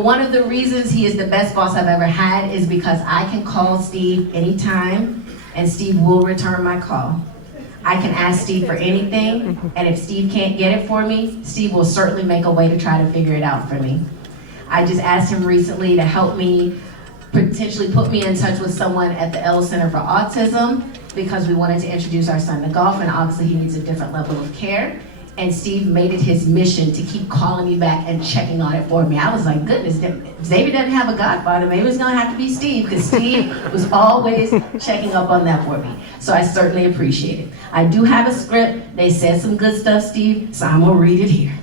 One of the reasons he is the best boss I've ever had is because I can call Steve anytime and Steve will return my call. I can ask Steve for anything, and if Steve can't get it for me, Steve will certainly make a way to try to figure it out for me. I just asked him recently to help me, potentially put me in touch with someone at the L Center for Autism because we wanted to introduce our son to golf, and obviously he needs a different level of care. And Steve made it his mission to keep calling me back and checking on it for me. I was like, goodness, Xavier doesn't have a godfather. Maybe it's gonna have to be Steve, because Steve was always checking up on that for me. So I certainly appreciate it. I do have a script. They said some good stuff, Steve, so I'm gonna read it here.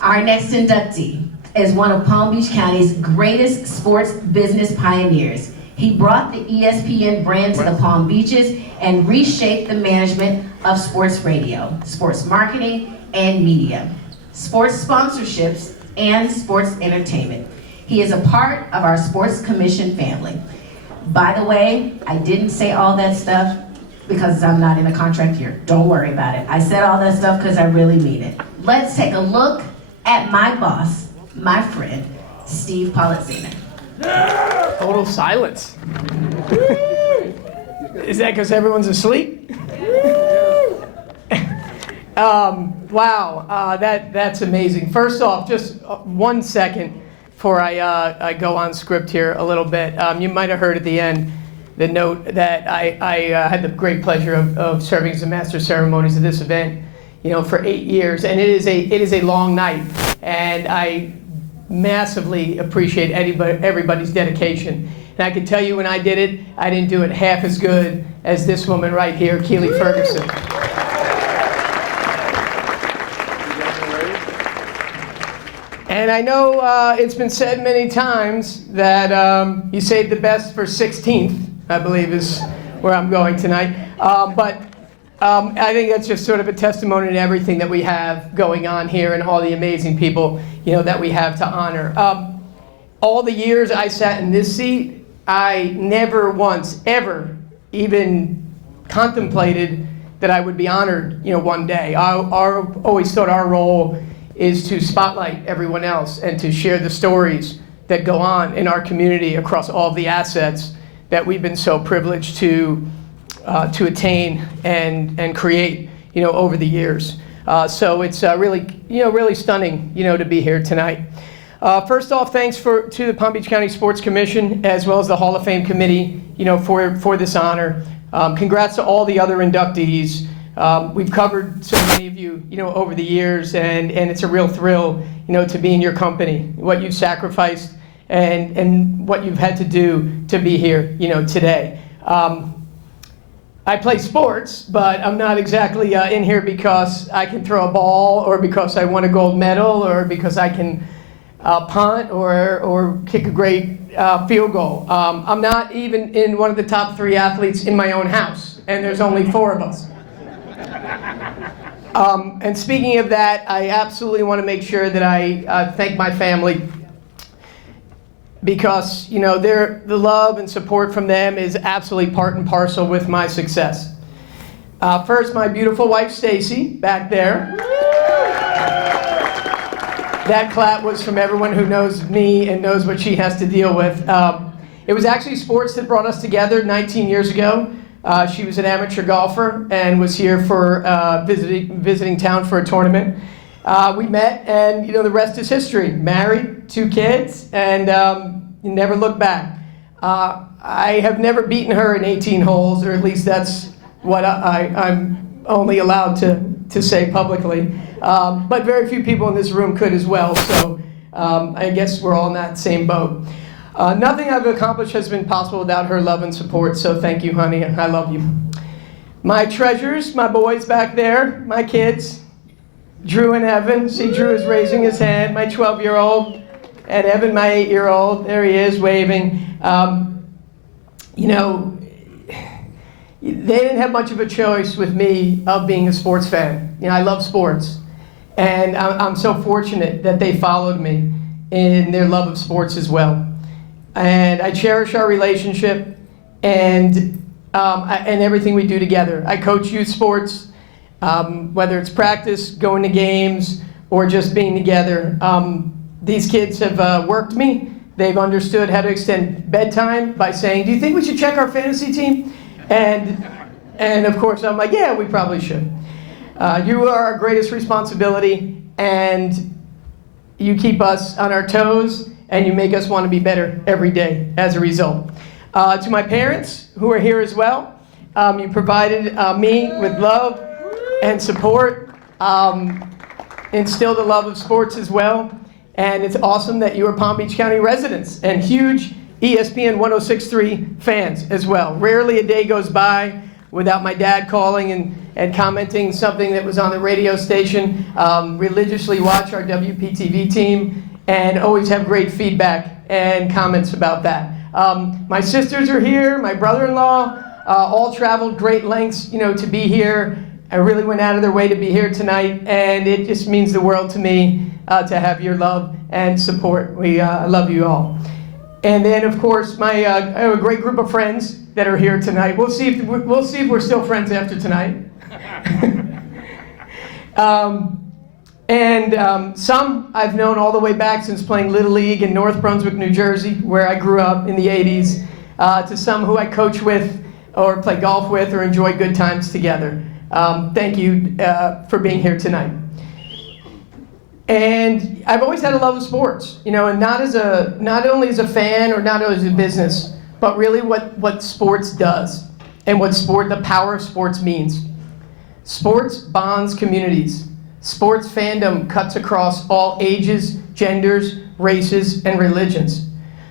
Our next inductee is one of Palm Beach County's greatest sports business pioneers. He brought the ESPN brand to the Palm Beaches and reshaped the management of sports radio, sports marketing, and media, sports sponsorships, and sports entertainment. He is a part of our Sports Commission family. By the way, I didn't say all that stuff because I'm not in a contract here. Don't worry about it. I said all that stuff because I really mean it. Let's take a look at my boss, my friend, Steve Politziner. Total silence. Is that because everyone's asleep? Wow, that's amazing. First off, just 1 second before I go on script here a little bit. You might have heard at the end the note that I had the great pleasure of serving as the master of ceremonies of this event, for 8 years, and it is a long night, and I massively appreciate everybody's dedication. And I can tell you when I did it, I didn't do it half as good as this woman right here, Keely Ferguson. And I know it's been said many times that you saved the best for 16th, I believe is where I'm going tonight. But I think that's just sort of a testimony to everything that we have going on here and all the amazing people, that we have to honor. All the years I sat in this seat, I never once, ever, even contemplated that I would be honored, one day. I always thought our role is to spotlight everyone else and to share the stories that go on in our community across all of the assets that we've been so privileged to attain and create, over the years. So it's really stunning, to be here tonight. First off, thanks to the Palm Beach County Sports Commission as well as the Hall of Fame Committee, for this honor. Congrats to all the other inductees. We've covered so many of you, over the years, and it's a real thrill, to be in your company, what you've sacrificed and what you've had to do to be here, today. I play sports, but I'm not exactly in here because I can throw a ball or because I won a gold medal or because I can punt or kick a great field goal. I'm not even in one of the top 3 athletes in my own house, and there's only 4 of us. And speaking of that, I absolutely want to make sure that I thank my family, because the love and support from them is absolutely part and parcel with my success. First, my beautiful wife Stacy back there. That clap was from everyone who knows me and knows what she has to deal with. It was actually sports that brought us together 19 years ago. She was an amateur golfer and was here for visiting town for a tournament. We met, and the rest is history. Married, 2 kids, and never looked back. I have never beaten her in 18 holes, or at least that's what I'm only allowed to say publicly. But very few people in this room could as well, so I guess we're all in that same boat. Nothing I've accomplished has been possible without her love and support, so thank you, honey, I love you. My treasures, my boys back there, my kids, Drew and Evan. See, Drew is raising his hand, my 12-year-old, and Evan, my 8-year-old. There he is, waving. They didn't have much of a choice with me of being a sports fan. I love sports, and I'm so fortunate that they followed me in their love of sports as well. And I cherish our relationship and everything we do together. I coach youth sports, whether it's practice, going to games, or just being together. These kids have worked me. They've understood how to extend bedtime by saying, do you think we should check our fantasy team? And of course, I'm like, yeah, we probably should. You are our greatest responsibility, and you keep us on our toes, and you make us want to be better every day as a result. To my parents, who are here as well, you provided me with love and support, instilled a love of sports as well, and it's awesome that you are Palm Beach County residents and huge ESPN 106.3 fans as well. Rarely a day goes by without my dad calling and commenting something that was on the radio station, religiously watch our WPTV team, and always have great feedback and comments about that. My sisters are here, my brother-in-law, all traveled great lengths, to be here. I really went out of their way to be here tonight, and it just means the world to me to have your love and support. I love you all. And then, of course, I have a great group of friends that are here tonight. We'll see if we're still friends after tonight. Some I've known all the way back since playing Little League in North Brunswick, New Jersey, where I grew up in the 80s, to some who I coach with or play golf with or enjoy good times together. Thank you for being here tonight. And I've always had a love of sports, and not only as a fan or not as a business, but really what sports does and the power of sports means. Sports bonds communities. Sports fandom cuts across all ages, genders, races, and religions.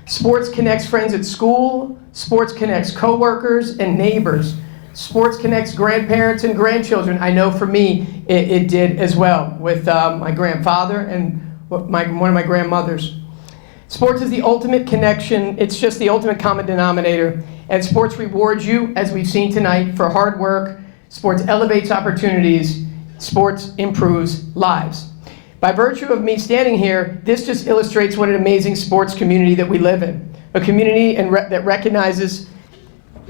Sports connects friends at school. Sports connects coworkers and neighbors. Sports connects grandparents and grandchildren. I know for me, it did as well with my grandfather and one of my grandmothers. Sports is the ultimate connection. It's just the ultimate common denominator. And sports rewards you, as we've seen tonight, for hard work. Sports elevates opportunities. Sports improves lives. By virtue of me standing here, this just illustrates what an amazing sports community that we live in. A community that recognizes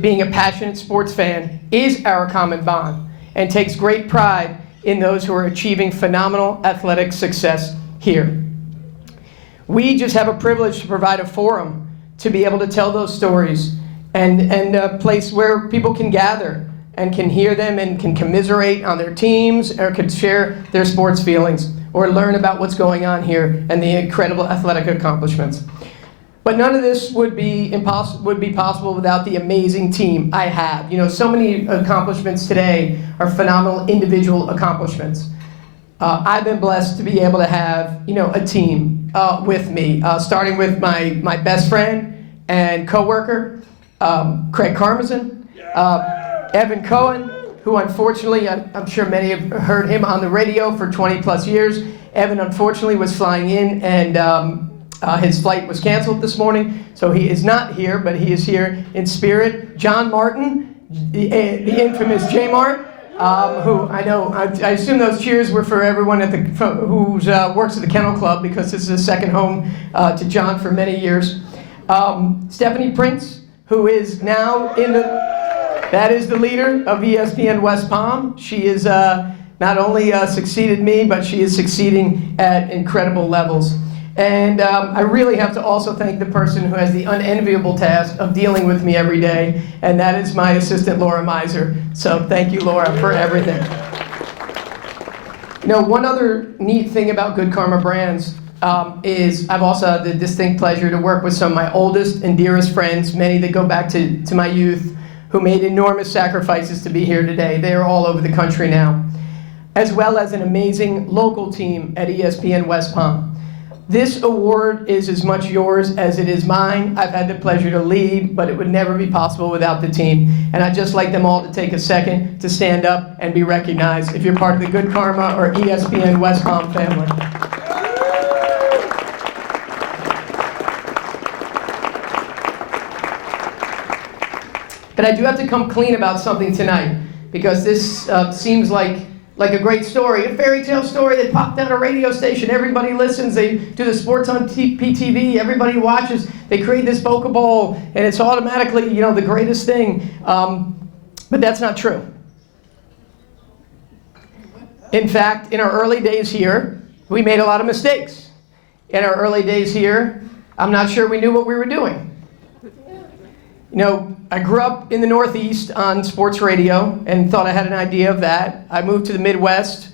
being a passionate sports fan is our common bond and takes great pride in those who are achieving phenomenal athletic success here. We just have a privilege to provide a forum to be able to tell those stories and a place where people can gather and can hear them and can commiserate on their teams or can share their sports feelings or learn about what's going on here and the incredible athletic accomplishments. But none of this would be possible without the amazing team I have. So many accomplishments today are phenomenal individual accomplishments. I've been blessed to be able to have, a team with me, starting with my best friend and coworker, Craig Karmazin, Evan Cohen, who unfortunately, I'm sure many have heard him on the radio for 20 plus years. Evan unfortunately was flying in and his flight was canceled this morning, so he is not here, but he is here in spirit. John Martin, the infamous J Mart, who I know, I assume those cheers were for everyone who works at the Kennel Club, because this is a second home to John for many years. Stephanie Prince, who is now that is the leader of ESPN West Palm. She is not only succeeded me, but she is succeeding at incredible levels. And I really have to also thank the person who has the unenviable task of dealing with me every day, and that is my assistant, Laura Miser. So thank you, Laura, for everything. One other neat thing about Good Karma Brands is I've also had the distinct pleasure to work with some of my oldest and dearest friends, many that go back to my youth, who made enormous sacrifices to be here today. They are all over the country now, as well as an amazing local team at ESPN West Palm. This award is as much yours as it is mine. I've had the pleasure to lead, but it would never be possible without the team. And I'd just like them all to take a second to stand up and be recognized if you're part of the Good Karma or ESPN West Palm family. But I do have to come clean about something tonight, because this seems like a great story, a fairy tale story that popped out a radio station. Everybody listens. They do the sports on PTV. Everybody watches. They create this Boca Bowl, and it's automatically, the greatest thing. But that's not true. In fact, in our early days here, we made a lot of mistakes. in our early days here, I'm not sure we knew what we were doing. You know, I grew up in the Northeast on sports radio and thought I had an idea of that. I moved to the Midwest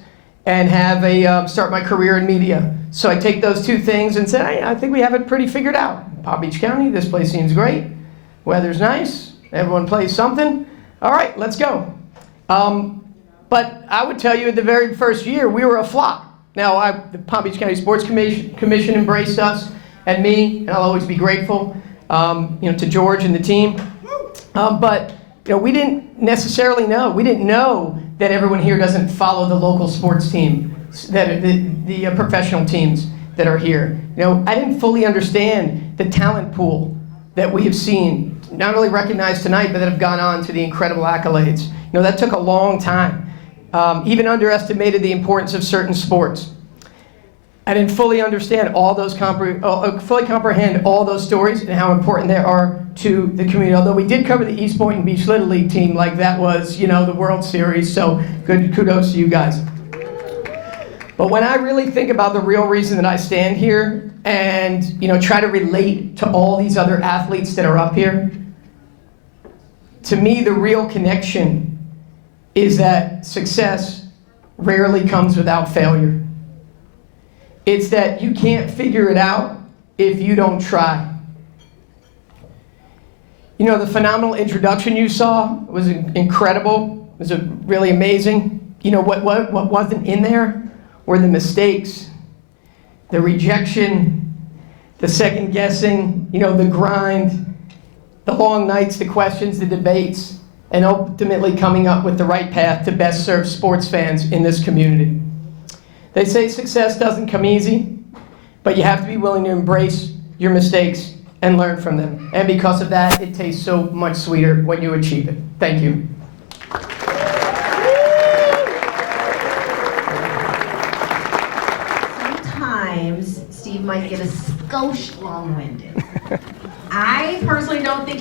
and have start my career in media. So I take those two things and say, hey, I think we have it pretty figured out. Palm Beach County, this place seems great. Weather's nice. Everyone plays something. All right, let's go. But I would tell you at the very first year, we were a flop. Now, the Palm Beach County Sports Commission embraced us and me, and I'll always be grateful, to George and the team. But we didn't necessarily know. We didn't know that everyone here doesn't follow the local sports team, that the professional teams that are here. I didn't fully understand the talent pool that we have seen, not only recognized tonight, but that have gone on to the incredible accolades. That took a long time. Even underestimated the importance of certain sports. I didn't fully understand all those, fully comprehend all those stories and how important they are to the community. Although we did cover the East Point and Beach Little League team like that was, the World Series. So good, kudos to you guys. But when I really think about the real reason that I stand here and, try to relate to all these other athletes that are up here, to me, the real connection is that success rarely comes without failure. It's that you can't figure it out if you don't try. The phenomenal introduction you saw was incredible. It was really amazing. What wasn't in there were the mistakes, the rejection, the second guessing, the grind, the long nights, the questions, the debates, and ultimately coming up with the right path to best serve sports fans in this community. They say success doesn't come easy, but you have to be willing to embrace your mistakes and learn from them. And because of that, it tastes so much sweeter when you achieve it. Thank you. Sometimes Steve might get a skosh long-winded. I personally don't think